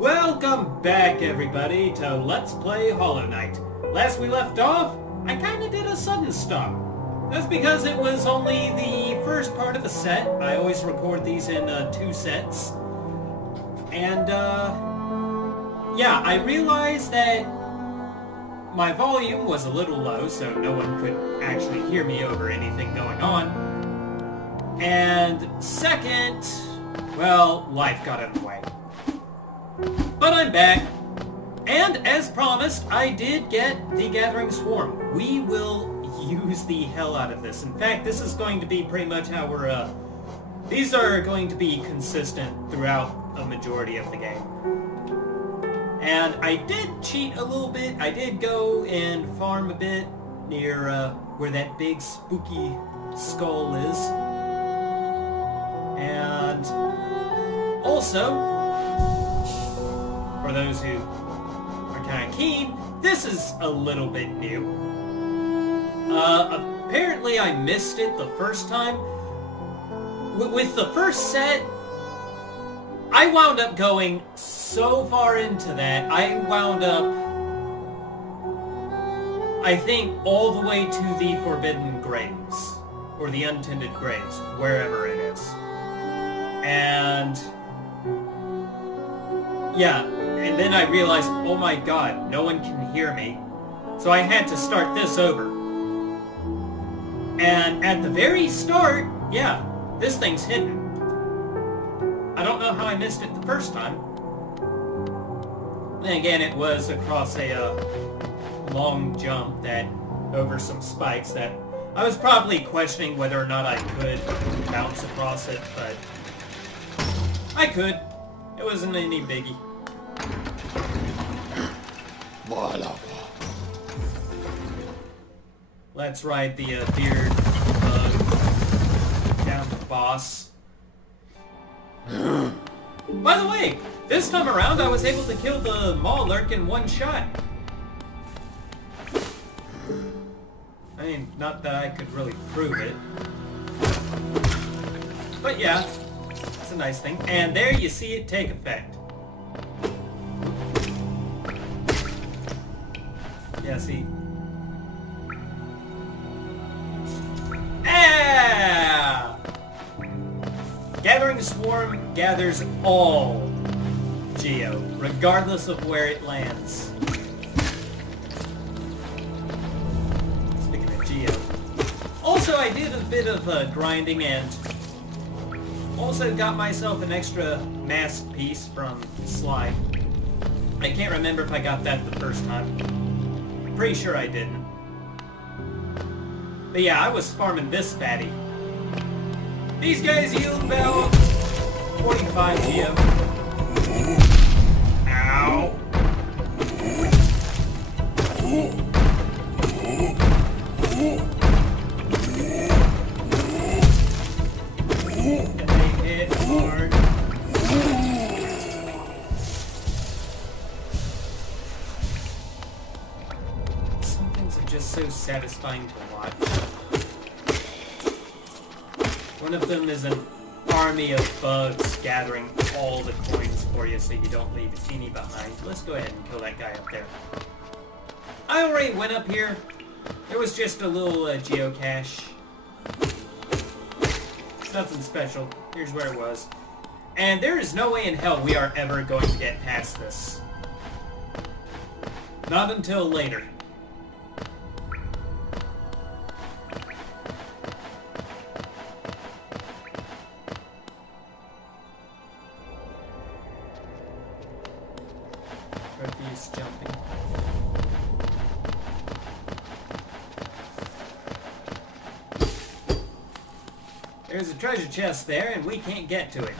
Welcome back, everybody, to Let's Play Hollow Knight. Last we left off, I kinda did a sudden stop. That's because it was only the first part of a set. I always record these in 2 sets. And, yeah, I realized that my volume was a little low, so no one could actually hear me over anything going on. And second, well, life got in the way. But I'm back, and as promised, I did get the Gathering Swarm. We will use the hell out of this. In fact, this is going to be pretty much how we're, these are going to be consistent throughout a majority of the game. And I did cheat a little bit. I did go and farm a bit near, where that big spooky skull is. And also, for those who are kind of keen, this is a little bit new. Apparently I missed it the first time. With the first set, I wound up going so far into that, I wound up, I think, all the way to the Forbidden Graves, or the Untended Graves, wherever it is. And yeah, and then I realized, oh my god, no one can hear me. So I had to start this over. And at the very start, yeah, this thing's hidden. I don't know how I missed it the first time. And again, it was across a long jump that over some spikes that I was probably questioning whether or not I could bounce across it, but I could. It wasn't any biggie. Let's ride the beard bug down to the boss. By the way, this time around I was able to kill the Maw-Lurk in one shot. I mean, not that I could really prove it. But yeah, it's a nice thing. And there you see it take effect. Yeah, see? Ah! Gathering Swarm gathers all Geo, regardless of where it lands. Speaking of Geo. Also, I did a bit of grinding and also got myself an extra mask piece from Slide. I can't remember if I got that the first time. I'm pretty sure I didn't. But yeah, I was farming this fatty. These guys yield about 45 Geo. Ow! And they hit hard. Some things are just so satisfying to watch. One of them is an army of bugs gathering all the coins for you so you don't leave any behind. Let's go ahead and kill that guy up there. I already went up here. There was just a little geocache. Nothing special. Here's where it was. And there is no way in hell we are ever going to get past this. Not until later. Refuse jumping. There's a treasure chest there, and we can't get to it.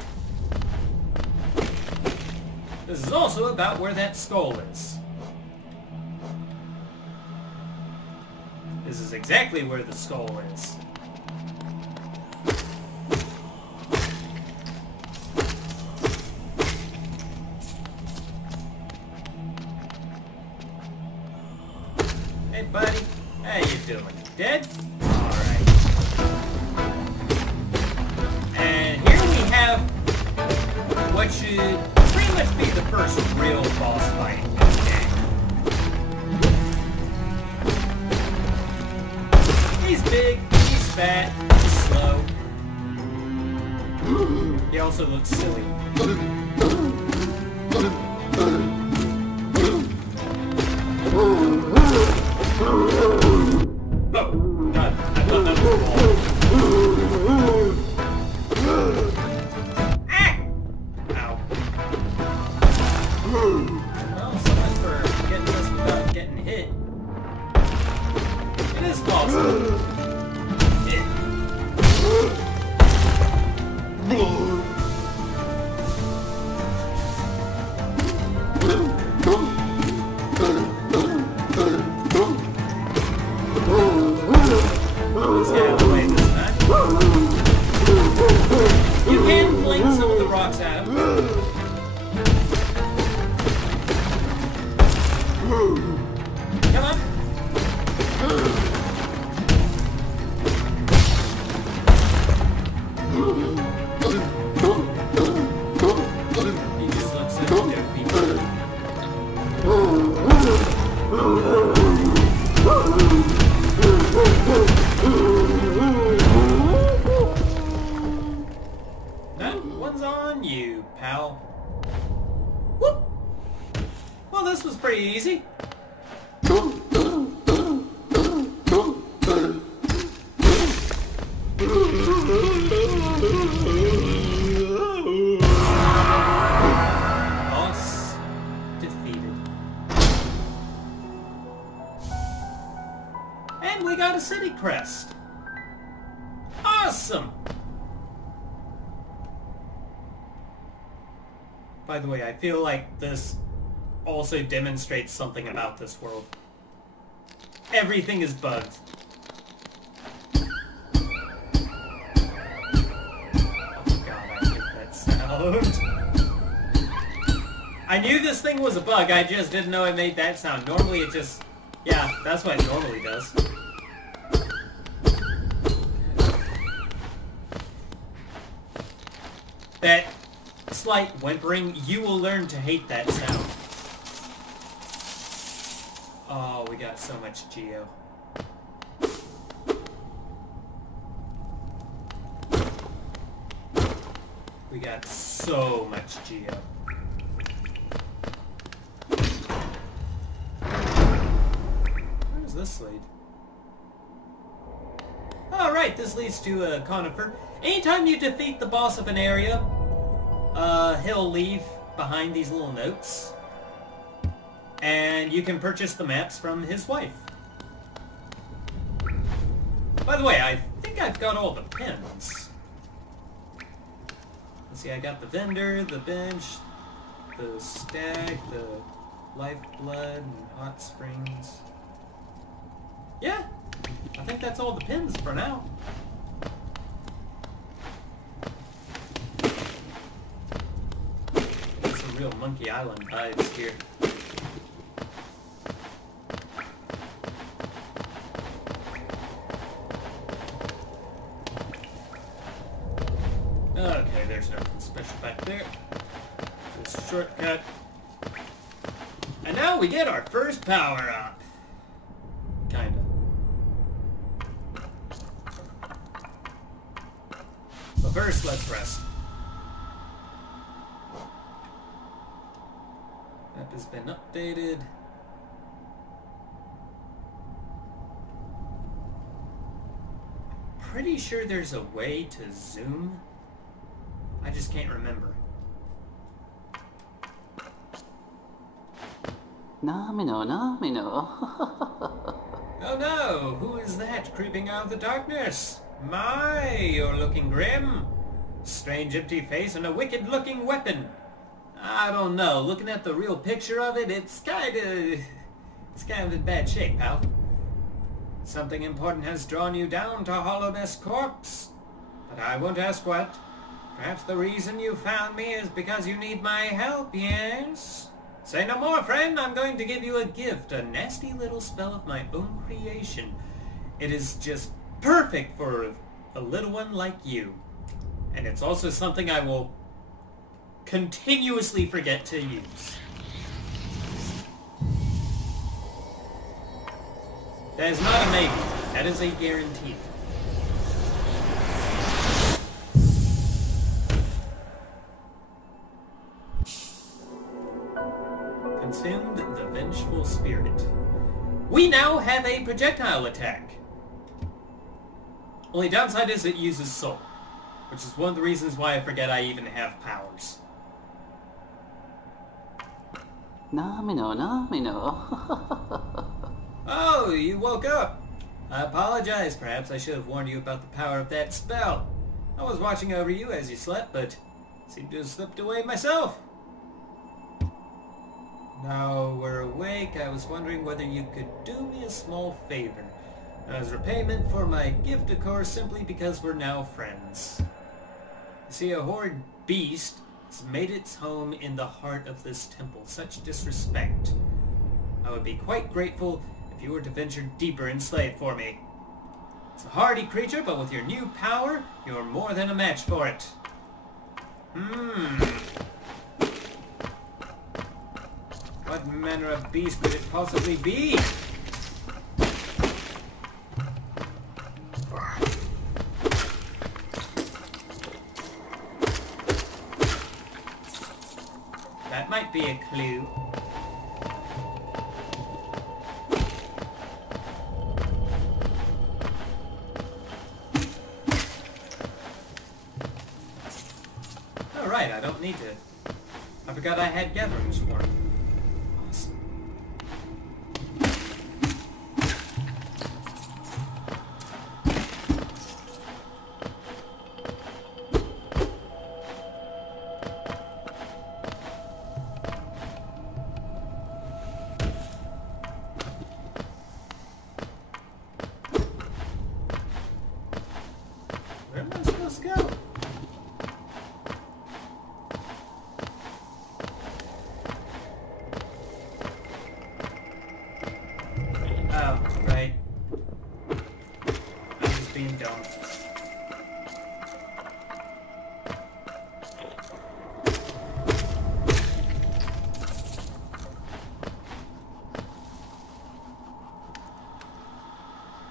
This is also about where that skull is. This is exactly where the skull is. Hey, buddy. How you doing? Dead? Alright. And here we have what should pretty much be the first real boss fight in the game. He's big, he's fat, he's slow. He also looks silly. Oh, God, I thought that was a ball. Ah! Ow. Well, so much for getting this without getting hit. It is possible. Let's get out of the way this time. You can fling some of the rocks at him. Come on. He just looks like a dopey. That one's on you, pal. Whoop! Well, this was pretty easy. Boss defeated. And we got a city crest. Awesome! By the way, I feel like this also demonstrates something about this world. Everything is bugged. Oh god, I hate that sound. I knew this thing was a bug, I just didn't know it made that sound. Normally it just... yeah, that's what it normally does. That slight whimpering, you will learn to hate that sound. Oh, we got so much geo. We got so much geo. Where does this lead? Alright, this leads to a conifer. Anytime you defeat the boss of an area, he'll leave behind these little notes. And you can purchase the maps from his wife. By the way, I think I've got all the pins. Let's see, I got the vendor, the bench, the stag, the lifeblood, and hot springs. Yeah, I think that's all the pins for now. It's some real Monkey Island vibes here. Okay, there's nothing special back there. Just a shortcut. And now we get our first power up. Kinda. But first, let's rest. Map has been updated. Pretty sure there's a way to zoom. I just can't remember. Namino, namino. Oh no! Who is that creeping out of the darkness? My, you're looking grim. Strange empty face and a wicked looking weapon. I don't know. Looking at the real picture of it, it's kind of in bad shape, pal. Something important has drawn you down to Hollowness Corpse. But I won't ask what. Perhaps the reason you found me is because you need my help, yes? Say no more, friend. I'm going to give you a gift, a nasty little spell of my own creation. It is just perfect for a little one like you. And it's also something I will continuously forget to use. That is not a maybe. That is a guarantee. Consumed the vengeful spirit. We now have a projectile attack. Only downside is it uses soul, which is one of the reasons why I forget I even have powers. Namino, namino. Oh, you woke up. I apologize. Perhaps I should have warned you about the power of that spell. I was watching over you as you slept, but seemed to have slipped away myself. Now we're awake, I was wondering whether you could do me a small favor. As repayment for my gift, of course, simply because we're now friends. You see, a horrid beast has made its home in the heart of this temple. Such disrespect. I would be quite grateful if you were to venture deeper and slay it for me. It's a hardy creature, but with your new power, you're more than a match for it. What manner of beast could it possibly be? That might be a clue. Oh, right, I don't need to. I forgot I had gathering swarm. Awesome. Where am I supposed to go? Oh, right. I'm just being dumb.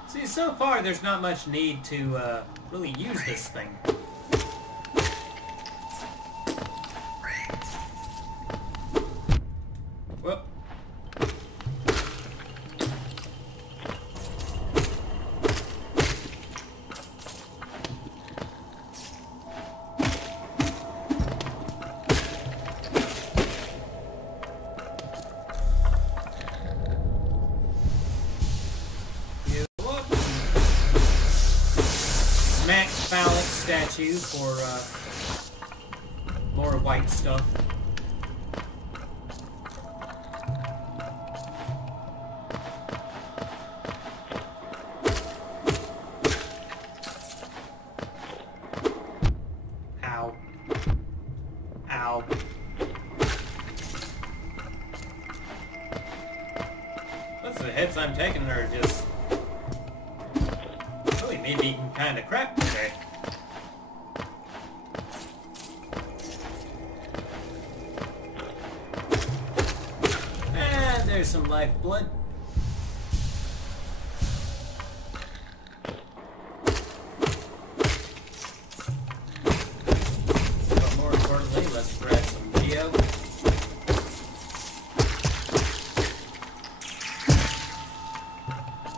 See, so far there's not much need to really use this thing. Whoop. Smack phallic statue for more white stuff. Ow. Ow. Most of the hits I'm taking are just really maybe eating kind of crap today. And there's some lifeblood. But more importantly, let's grab some Geo.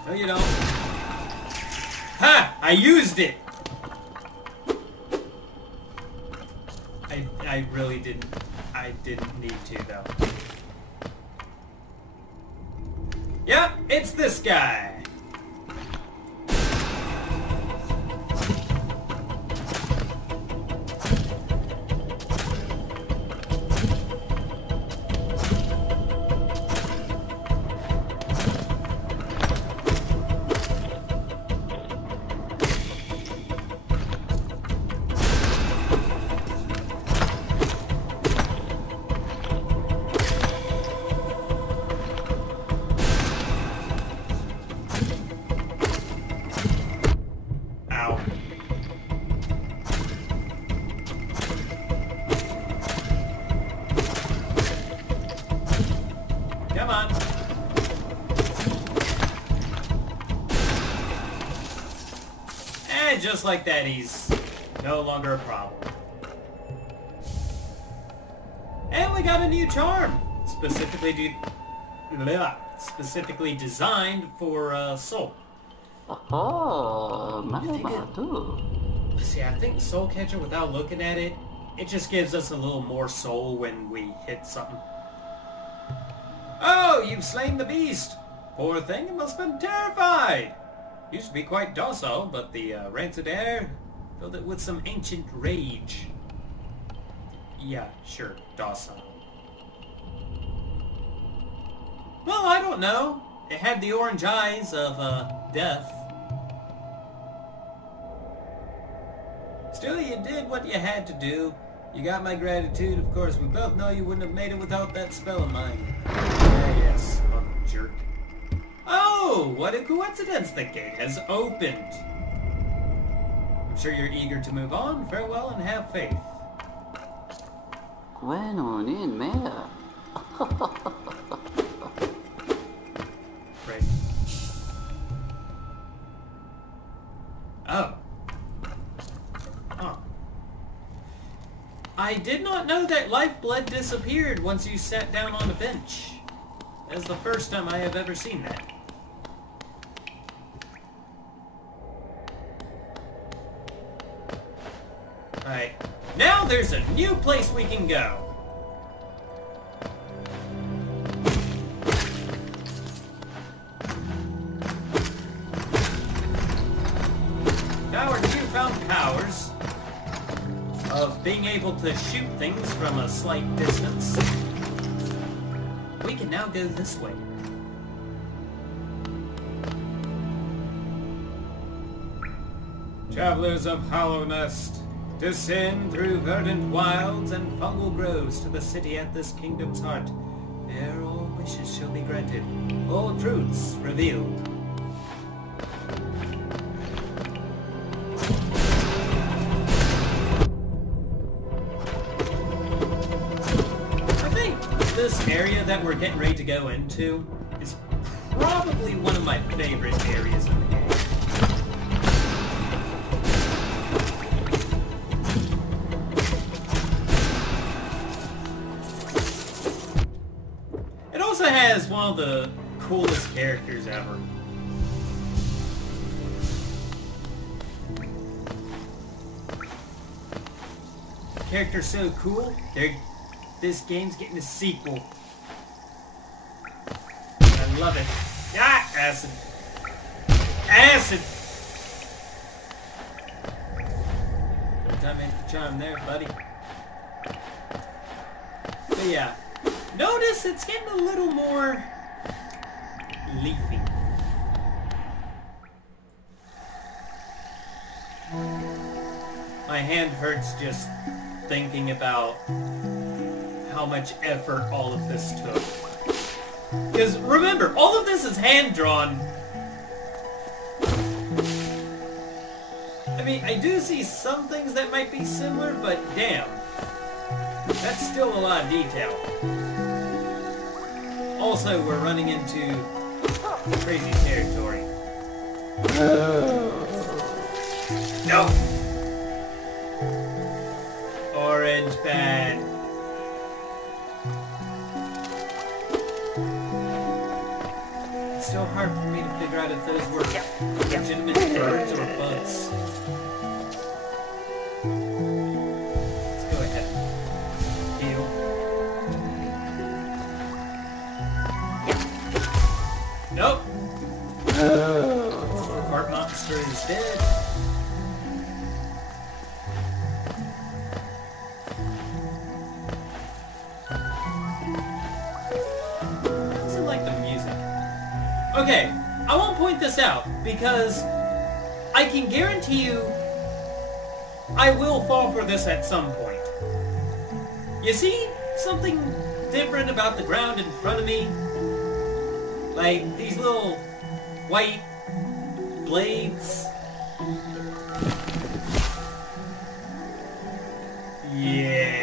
No, you don't. Ha! I used it! I really didn't. I didn't need to, though. Yep, it's this guy! Come on. And just like that, he's no longer a problem. And we got a new charm, specifically designed for Soul. Oh, mama too. See, I think Soul Catcher, without looking at it, it just gives us a little more soul when we hit something. Oh, you've slain the beast! Poor thing, it must have been terrified! Used to be quite docile, but the rancid air filled it with some ancient rage. Yeah, sure, docile. Well, I don't know. It had the orange eyes of death. Still, you did what you had to do. You got my gratitude, of course. We both know you wouldn't have made it without that spell of mine. Yeah, yes, fucking jerk. Oh, what a coincidence! The gate has opened. I'm sure you're eager to move on. Farewell and have faith. Bueno, ni mea. Right. Oh. Huh. I did not know that lifeblood disappeared once you sat down on a bench. That's the first time I have ever seen that. Alright. Now there's a new place we can go. Our newfound powers of being able to shoot things from a slight distance. We can now go this way. Travelers of Hollownest, descend through verdant wilds and fungal groves to the city at this kingdom's heart. There all wishes shall be granted, all truths revealed. This area that we're getting ready to go into is probably one of my favorite areas in the game. It also has one of the coolest characters ever. Character's so cool, this game's getting a sequel. I love it. Ah, acid. Acid! Time in the charm there, buddy. But yeah. Notice it's getting a little more leafy. My hand hurts just thinking about how much effort all of this took. Because remember, all of this is hand-drawn. I mean, I do see some things that might be similar, but damn. That's still a lot of detail. Also, we're running into crazy territory. No! Orange bad. It's so hard for me to figure out if those were legitimate birds or bugs. Let's go ahead. Heal. Nope. Heart monster is dead. Okay, I won't point this out, because I can guarantee you I will fall for this at some point. You see something different about the ground in front of me? Like these little white blades? Yeah.